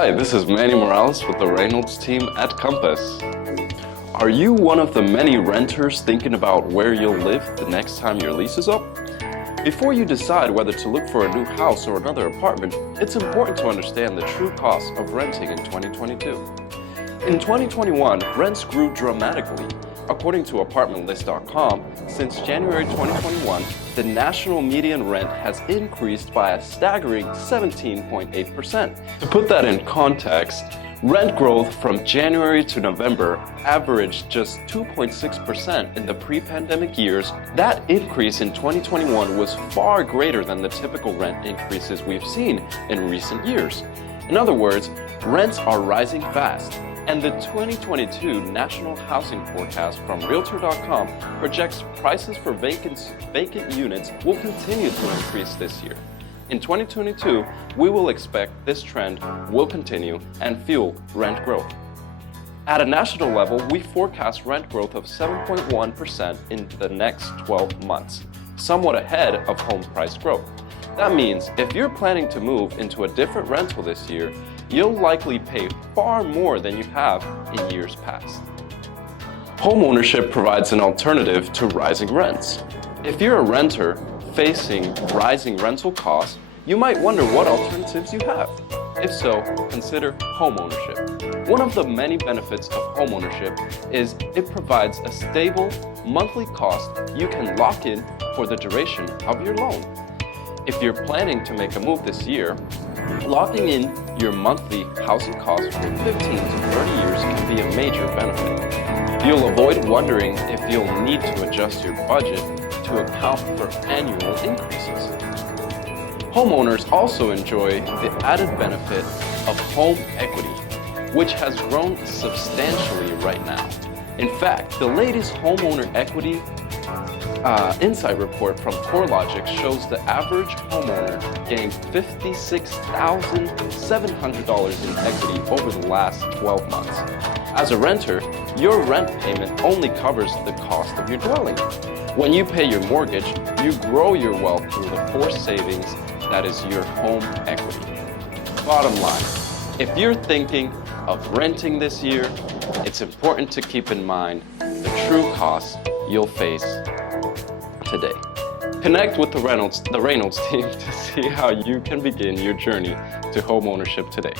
Hi, this is Manny with the Reynolds team at Compass. Are you one of the many renters thinking about where you'll live the next time your lease is up? Before you decide whether to look for a new house or another apartment, it's important to understand the true cost of renting in 2022. In 2021, rents grew dramatically. According to ApartmentList.com, since January 2021, the national median rent has increased by a staggering 17.8%. To put that in context, rent growth from January to November averaged just 2.6% in the pre-pandemic years. That increase in 2021 was far greater than the typical rent increases we've seen in recent years. In other words, rents are rising fast. And the 2022 National Housing Forecast from Realtor.com projects prices for vacant units will continue to increase this year. In 2022, we will expect this trend will continue and fuel rent growth. At a national level, we forecast rent growth of 7.1% in the next 12 months, somewhat ahead of home price growth. That means if you're planning to move into a different rental this year, you'll likely pay far more than you have in years past. Homeownership provides an alternative to rising rents. If you're a renter facing rising rental costs, you might wonder what alternatives you have. If so, consider homeownership. One of the many benefits of homeownership is it provides a stable monthly cost you can lock in for the duration of your loan. If you're planning to make a move this year, locking in your monthly housing costs for 15 to 30 years can be a major benefit. You'll avoid wondering if you'll need to adjust your budget to account for annual increases. Homeowners also enjoy the added benefit of home equity, which has grown substantially right now. In fact, the latest homeowner equity insight report from CoreLogic shows the average homeowner gained $56,700 in equity over the last 12 months. As a renter, your rent payment only covers the cost of your dwelling. When you pay your mortgage, you grow your wealth through the forced savings that is your home equity. Bottom line, if you're thinking of renting this year, it's important to keep in mind the true costs you'll face today. Connect with the Reynolds team to see how you can begin your journey to homeownership today.